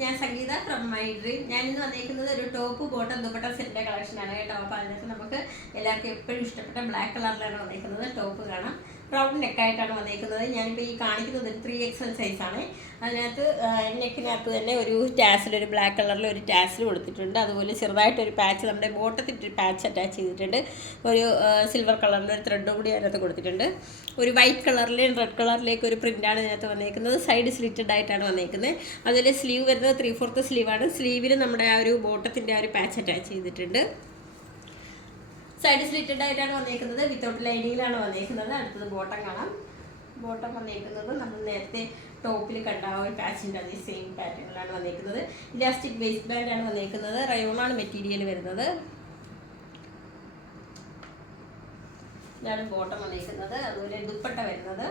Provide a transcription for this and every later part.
ഞാൻ സംഗീത from my dream ഞാൻ ഇന്ന് വന്നിരിക്കുന്നത് ഒരു ടോപ്പ് ബോട്ടം ദുപ്പട്ട സെറ്റിന്റെ കളക്ഷനാണ് കേട്ടോ. അപ്പോൾ അതിനകത്ത് നമുക്ക് എല്ലാവർക്കും എപ്പോഴും ഇഷ്ടപ്പെട്ട ബ്ലാക്ക് കളറിലാണ് വന്നിരിക്കുന്നത് ടോപ്പ് കാണാം. റൗണ്ട് നെക്കായിട്ടാണ് വന്നിരിക്കുന്നത് ഞാനിപ്പോൾ ഈ കാണിക്കുന്നത് ഒരു ത്രീ എക്സൽ സൈസാണ് അതിനകത്ത് നെക്കിനകത്ത് തന്നെ ഒരു ടാസിൽ ഒരു ബ്ലാക്ക് കളറിൽ ഒരു ടാസിൽ കൊടുത്തിട്ടുണ്ട്. അതുപോലെ ചെറുതായിട്ടൊരു പാച്ച് നമ്മുടെ ബോട്ടത്തിന്റെ പാച്ച് അറ്റാച്ച് ചെയ്തിട്ടുണ്ട്. ഒരു സിൽവർ കളറിൽ ഒരു ത്രെഡ് കൂടി അതിനകത്ത് കൊടുത്തിട്ടുണ്ട്. ഒരു വൈറ്റ് കളറിലെയും റെഡ് കളറിലേക്ക് ഒരു പ്രിന്റാണ് ഇതിനകത്ത് വന്നിരിക്കുന്നത് സൈഡ് സ്ലിറ്റഡ് ആയിട്ടാണ് വന്നിരിക്കുന്നത് അതുപോലെ സ്ലീവ് വരുന്നത് ത്രീ ഫോർത്ത് സ്ലീവാണ് സ്ലീവിൽ നമ്മുടെ ആ ഒരു ബോട്ടത്തിന്റെ ആ ഒരു പാച്ച് അറ്റാച്ച് ചെയ്തിട്ടുണ്ട്. സൈഡ് സ്ലിറ്റഡ് ആയിട്ടാണ് വന്നേക്കുന്നത്. വിത്തൗട്ട് ലൈനിങ്ങിലാണ് വന്നേക്കുന്നത്. അടുത്തത് ബോട്ടം കാണാം. ബോട്ടം വന്നേക്കുന്നത് നമ്മൾ നേരത്തെ ടോപ്പിൽ കണ്ട ആ ഒരു പാച്ചിന്റെ അതേ സെയിം പാറ്റേണിലാണ് വന്നേക്കുന്നത്. ഇലാസ്റ്റിക് വേസ്റ്റ് ആണ് വന്നേക്കുന്നത്. റയോണാണ് മെറ്റീരിയൽ വരുന്നത്. ഇതാണ് ബോട്ടം വന്നിരിക്കുന്നത് അതുപോലെ ദുപ്പട്ട വരുന്നത്.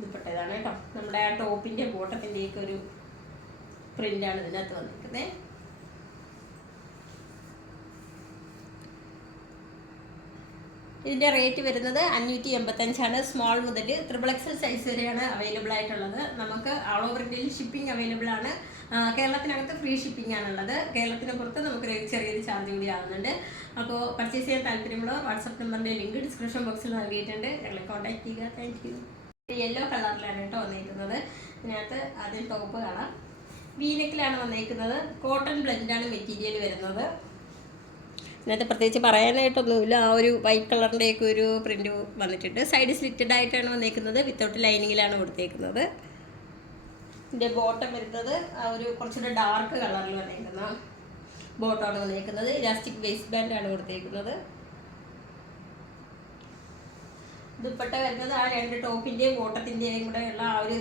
ദുപ്പട്ട ഇതാണ് കേട്ടോ. നമ്മുടെ ആ ടോപ്പിന്റെ ബോട്ടത്തിന്റെയൊക്കെ ഒരു ആണ് ഇതിനകത്ത് വന്നിരിക്കുന്നത് ഇതിന്റെ റേറ്റ് വരുന്നത് അഞ്ഞൂറ്റി എൺപത്തഞ്ചാണ്. സ്മോൾ മുതൽ ത്രിബിൾ എക്സൽ സൈസ് വരെയാണ് അവൈലബിൾ ആയിട്ടുള്ളത്. നമുക്ക് ആൾ ഓവർ ഇന്ത്യയിൽ ഷിപ്പിംഗ് അവൈലബിൾ ആണ്. കേരളത്തിനകത്ത് ഫ്രീ ഷിപ്പിംഗ് ആണുള്ളത് കേരളത്തിന് പുറത്ത് നമുക്കൊരു ചെറിയൊരു ചാർജ് കൂടി ആവുന്നുണ്ട്. അപ്പോൾ പർച്ചേസ് ചെയ്യാൻ താല്പര്യമുള്ളവർ വാട്സപ്പ് നമ്പറിന്റെ ലിങ്ക് ഡിസ്ക്രിപ്ഷൻ ബോക്സിൽ നൽകിയിട്ടുണ്ട്. ഞങ്ങളെ കോൺടാക്ട് ചെയ്യുക. താങ്ക് യെല്ലോ കളറിലാണ് കേട്ടോ വന്നിരിക്കുന്നത് ഇതിനകത്ത് ആദ്യം ടോപ്പ് കാണാം. വീനക്കിലാണ് വന്നിരിക്കുന്നത് കോട്ടൺ ബ്ലെൻഡാണ് മെറ്റീരിയൽ വരുന്നത്. ഇതിനകത്ത് പ്രത്യേകിച്ച് പറയാനായിട്ടൊന്നുമില്ല. ആ ഒരു വൈറ്റ് കളറിന്റെയൊക്കെ ഒരു പ്രിന്റ് വന്നിട്ടുണ്ട്. സൈഡ് സ്ലിറ്റഡ് ആയിട്ടാണ് വന്നേക്കുന്നത്. വിത്തൗട്ട് ലൈനിങ്ങിലാണ് കൊടുത്തേക്കുന്നത്. ഇതിന്റെ ബോട്ടം വരുന്നത് ആ ഒരു കുറച്ചുകൂടെ ഡാർക്ക് കളറിൽ വന്നേക്കുന്ന ബോട്ടമാണ് വന്നേക്കുന്നത്. ഇലാസ്റ്റിക് വേസ്റ്റ് ബാൻഡാണ് കൊടുത്തേക്കുന്നത്. ദുപ്പട്ട വരുന്നത് ആ രണ്ട് ടോപ്പിന്റെയും ബോട്ടത്തിന്റെയും കൂടെ ഉള്ള ആ ഒരു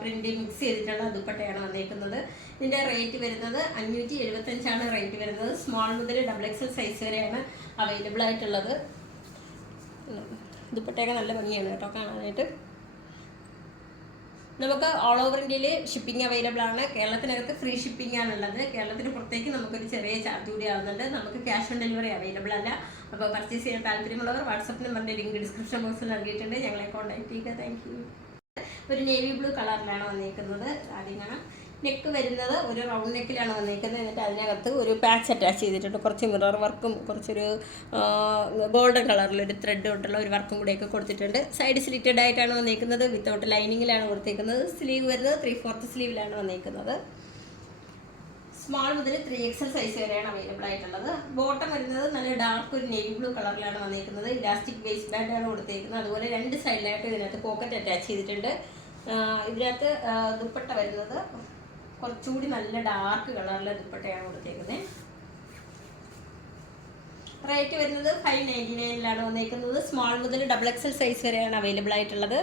പ്രിന്റ് മിക്സ് ചെയ്തിട്ടുള്ള ദുപ്പട്ടയാണ് വന്നേക്കുന്നത്. ഇതിന്റെ റേറ്റ് വരുന്നത് അഞ്ഞൂറ്റി എഴുപത്തഞ്ചാണ് റേറ്റ് വരുന്നത്. സ്മോൾ മുതൽ ഡബിൾ എക്സൽ സൈസ് വരെയാണ് അവൈലബിൾ ആയിട്ടുള്ളത്. ദുപ്പട്ടയൊക്കെ നല്ല ഭംഗിയാണ് കേട്ടോ കാണാനായിട്ട്. നമുക്ക് ഓൾ ഓവർ ഇന്ത്യയിൽ ഷിപ്പിംഗ് അവൈലബിൾ ആണ്. കേരളത്തിനകത്ത് ഫ്രീ ഷിപ്പിംഗ് ആണുള്ളത് കേരളത്തിന് പുറത്തേക്ക് നമുക്കൊരു ചെറിയ ചാർജ് കൂടി ആവുന്നുണ്ട്. നമുക്ക് ക്യാഷ് ഓൺ ഡെലിവറി അവൈലബിൾ അല്ല. അപ്പോൾ പർച്ചേസ് ചെയ്യാൻ താല്പര്യമുള്ളവർ വാട്സപ്പ് നമ്പറിന്റെ ലിങ്ക് ഡിസ്ക്രിപ്ഷൻ ബോക്സിൽ നൽകിയിട്ടുണ്ട്. ഞങ്ങളെ കോൺടാക്ട് ചെയ്യുക. താങ്ക് ഒരു നേവി ബ്ലൂ കളറിലാണ് വന്നിരിക്കുന്നത് ആദ്യം കാണാം. നെക്ക് വരുന്നത് ഒരു റൗണ്ട് നെക്കിലാണ് വന്നിരിക്കുന്നത്. എന്നിട്ട് അതിനകത്ത് ഒരു പാച്ച് അറ്റാച്ച് ചെയ്തിട്ടുണ്ട്. കുറച്ച് മിറർ വർക്കും കുറച്ചൊരു ഗോൾഡൻ കളറിലൊരു ത്രെഡ് കൊണ്ടുള്ള ഒരു വർക്കും കൂടെയൊക്കെ കൊടുത്തിട്ടുണ്ട്. സൈഡ് സ്ലിറ്റഡ് ആയിട്ടാണ് വന്നിരിക്കുന്നത്. വിത്തൗട്ട് ലൈനിങ്ങിലാണ് കൊടുത്തിരിക്കുന്നത്. സ്ലീവ് വരുന്നത് ത്രീ ഫോർത്ത് സ്ലീവിലാണ് വന്നിരിക്കുന്നത്. സ്മാൾ മുതൽ ത്രീ എക്സൽ സൈസ് വരെയാണ് അവൈലബിൾ ആയിട്ടുള്ളത്. ബോട്ടം വരുന്നത് നല്ല ഡാർക്ക് ഒരു നേവി ബ്ലൂ കളറിലാണ് വന്നിരിക്കുന്നത്. ഇലാസ്റ്റിക് വേസ്റ്റ് ബാൻഡാണ് കൊടുത്തിരിക്കുന്നത്. അതുപോലെ രണ്ട് സൈഡിലായിട്ട് ഇതിനകത്ത് പോക്കറ്റ് അറ്റാച്ച് ചെയ്തിട്ടുണ്ട്. ഇതിനകത്ത് ദുപ്പട്ട വരുന്നത് കുറച്ചുകൂടി നല്ല ഡാർക്ക് കളറിലെ ദുപ്പട്ടയാണ് കൊടുത്തേക്കുന്നത് റേറ്റ് വരുന്നത് ഫൈവ് നയന്റി നയനിലാണ് വന്നേക്കുന്നത്. സ്മോൾ മുതൽ ഡബിൾ എക്സൽ സൈസ് വരെയാണ് അവൈലബിൾ ആയിട്ടുള്ളത്.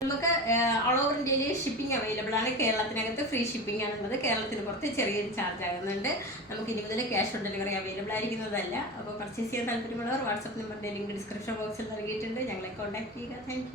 നമുക്ക് ഓൾ ഓവർ ഇന്ത്യയിൽ ഷിപ്പിംഗ് അവൈലബിൾ ആണ്. കേരളത്തിനകത്ത് ഫ്രീ ഷിപ്പിംഗ് ആണുള്ളത് കേരളത്തിന് പുറത്ത് ചെറിയൊരു ചാർജ് ആകുന്നുണ്ട്. നമുക്ക് ഇനി മുതൽ ക്യാഷ് ഓൺ ഡെലിവറി അവൈലബിൾ ആയിരിക്കുന്നതല്ല. അപ്പോൾ പർച്ചേസ് ചെയ്യാൻ താല്പര്യമുള്ളവർ വാട്സപ്പ് നമ്പറിന്റെ ലിങ്ക് ഡിസ്ക്രിപ്ഷൻ ബോക്സിൽ നൽകിയിട്ടുണ്ട്. ഞങ്ങളെ കോൺടാക്ട് ചെയ്യുക. താങ്ക്